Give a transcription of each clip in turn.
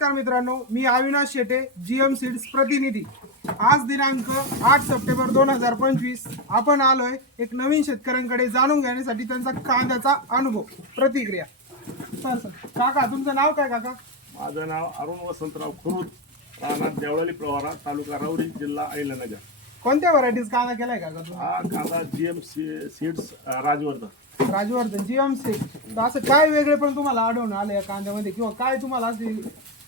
नमस्कार मित्रांनो मी अविनाश शेटे जीएम सीड्स प्रतिनिधी. आज दिनांक आठ सप्टेंबर दोन हजार पंचवीस आपण आलोय एक नवीन शेतकऱ्यांकडे जाणून घेण्यासाठी त्यांचा कांद्याचा अनुभव प्रतिक्रिया. सर सर काका तुमचं नाव काय काका? माझं नाव अरुण वसंतराव खुरुद राहणार देवळाली प्रवारा तालुका राऊरी जिल्हा अहिल्यानगर. कोणत्या व्हरायटीज कांदा केलाय काका हा कांदा G M C seeds Rajvardhan. Rajvardhan GM seed असं काय वेगळे पण तुम्हाला आढळून आलं या कांद्यामध्ये? किंवा काय तुम्हाला असे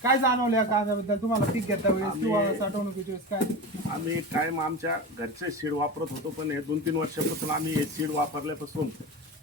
काय जाणवलं या कांद्याबद्दल? तुम्हाला पीक घेता वेळेस किंवा साठवणुकीच्या वेळेस काय? आम्ही कायम आमच्या घरचे सीड वापरत होतो पण हे दोन तीन वर्षापासून आम्ही हे सीड वापरल्यापासून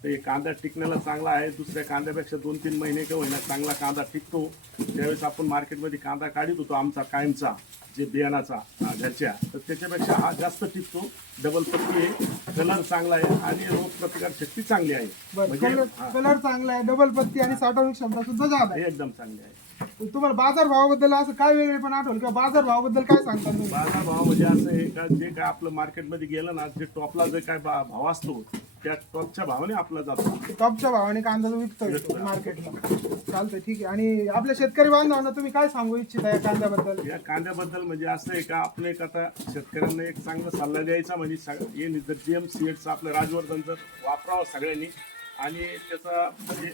ते कांदा टिकण्याला चांगला आहे दुसऱ्या कांद्यापेक्षा दोन तीन महिने का होईना चांगला कांदा टिकतो. त्यावेळेस आपण मार्केटमध्ये कांदा काढत होतो आमचा कायमचा जे बियाणाचा घरच्या. तर त्याच्यापेक्षा हा जास्त टिकतो. डबल पत्ती आहे. कलर चांगला आहे आणि रोग प्रतिकार शक्ती चांगली आहे. बरं म्हणजे कलर हा, कलर चांगला आहे डबल पत्ती आणि साठवणूक क्षमता सुद्धा हे एकदम चांगली आहे. तुम्हाला बाजार भावाबद्दल असं काय वेगळे पण आठवलं किंवा बाजार भावाबद्दल काय सांगता तुम्ही? बाजार भाव म्हणजे असं आहे का जे काय आपलं मार्केटमध्ये गेलं ना जे टॉपला जे काय भा- भाव असतो त्या टॉपच्या भावाने आपला जातो. टॉपच्या भावाने कांदा विकतोय मार्केटला चालतंय ठीक आहे. आणि आपल्या शेतकरी बांधवांना तुम्ही काय सांगू इच्छिता या कांद्याबद्दल? या कांद्याबद्दल म्हणजे असं आहे का आपण एक आता शेतकऱ्यांना एक चांगला सल्ला द्यायचा म्हणजे सग- हे जर जी सी एडचं आपलं राजवर्धन जर वापरावं सगळ्यांनी. आणि त्याचा म्हणजे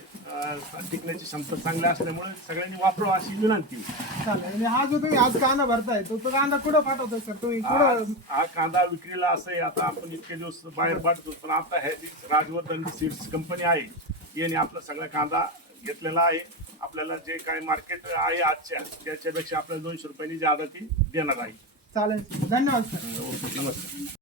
टिकण्याची क्षमता चांगली असल्यामुळे सगळ्यांनी वापरावं अशी विनंती. चालेल. आणि हा जो तुम्ही आज कांदा भरताय तो तो कांदा कुठं पाठवताय सर? तुम्ही आज हा कांदा विक्रीला असं आहे आता आपण इतके दिवस बाहेर पाठवतो पण आता हे जी राजवर्धन सीड्स कंपनी आहे याने आपला सगळा कांदा घेतलेला आहे. आपल्याला जे काय मार्केट आहे आजच्या त्याच्यापेक्षा आपल्याला दोनशे रुपयांनी जादा ती देणार आहे. चालेल. धन्यवाद सर. ओके नमस्कार.